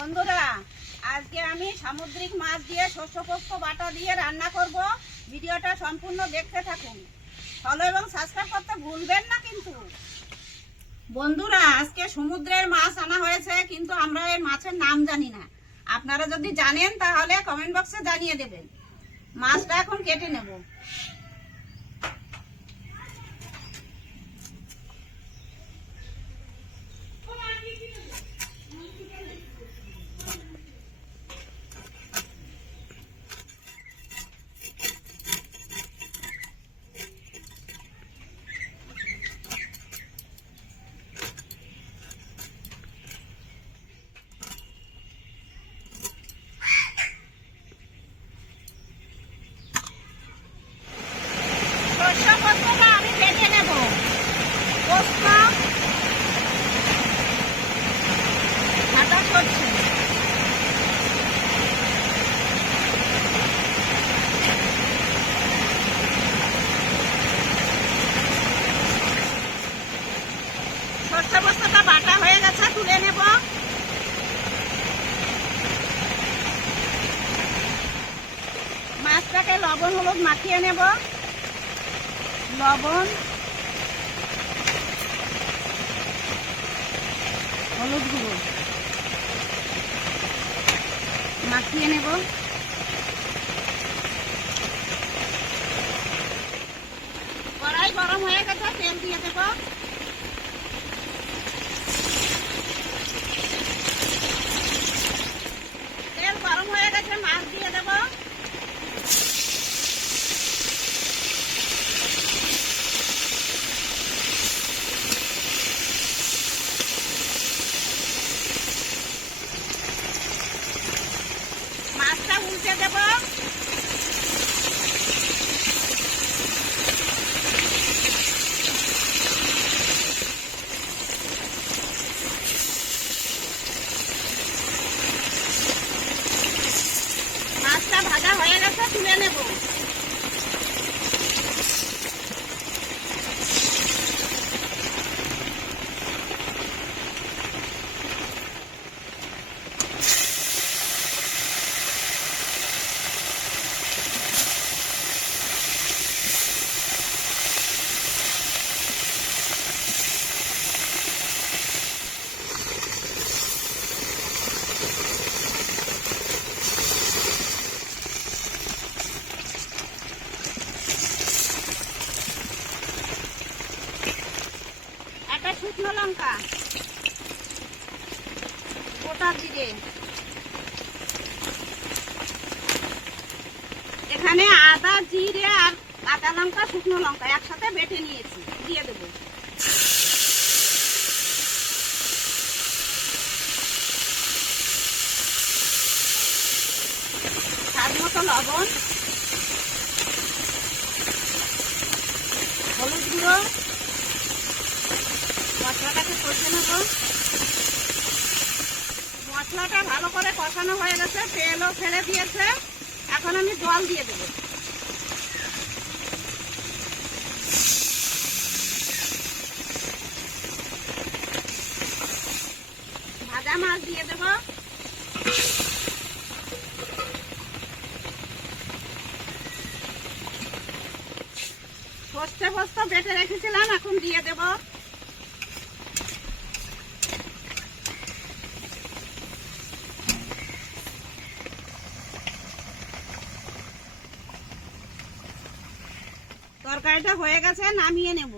বন্ধুরা, আজকে আমি সামুদ্রিক মাছ দিয়ে শস্য পোস্ত বাটা দিয়ে রান্না করব। ভিডিওটা সম্পূর্ণ দেখতে থাকুন। ফলো এবং সাবস্ক্রাইব করতে ভুলবেন না কিন্তু। বন্ধুরা, আজকে সমুদ্রের মাছ আনা হয়েছে, কিন্তু আমরা এই মাছের নাম জানি না। আপনারা যদি জানেন, তাহলে কমেন্ট বক্সে জানিয়ে দেবেন। মাছটা এখন কেটে নেব শস্য পোস্তটা আমি কেটে নেব পোস্ত ঢাকা করছে শস্য পোস্তটা বাটা হয়ে গেছে তুলে নেব মাছটাকে লবণ, হলুদ মাখিয়ে নেব। লবণ, হলুদ গুঁড়ো মাখিয়ে নেব। কড়াই গরম হয়ে গেছে, তেল দিয়ে দেব তেল গরম হয়ে গেছে মাছ দিয়ে দেবো মাছটা উল্টে দেব। মাছটা ভাজা হয়ে গেছে তুলে নেব। শুকনো লঙ্কা। গোটা জিরে। এখানে আদা, জিরে আর কাঁচা লঙ্কা, শুকনো লঙ্কা একসাথে বেটে নিয়েছি। দিয়ে দেবো। স্বাদ মতো লবণ হলুদ গুঁড়ো মশলাটাকে কষে নেব মশলাটা ভালো করে কষানো হয়ে গেছে, তেলও ছেড়ে দিয়েছে। এখন আমি জল দিয়ে দেবো। ভাজা মাছ দিয়ে দেবো। সর্ষে পোস্ত বেটে রেখেছিলাম, এখন দিয়ে দেবো। তরকারিটা হয়ে গেছে নামিয়ে নেব।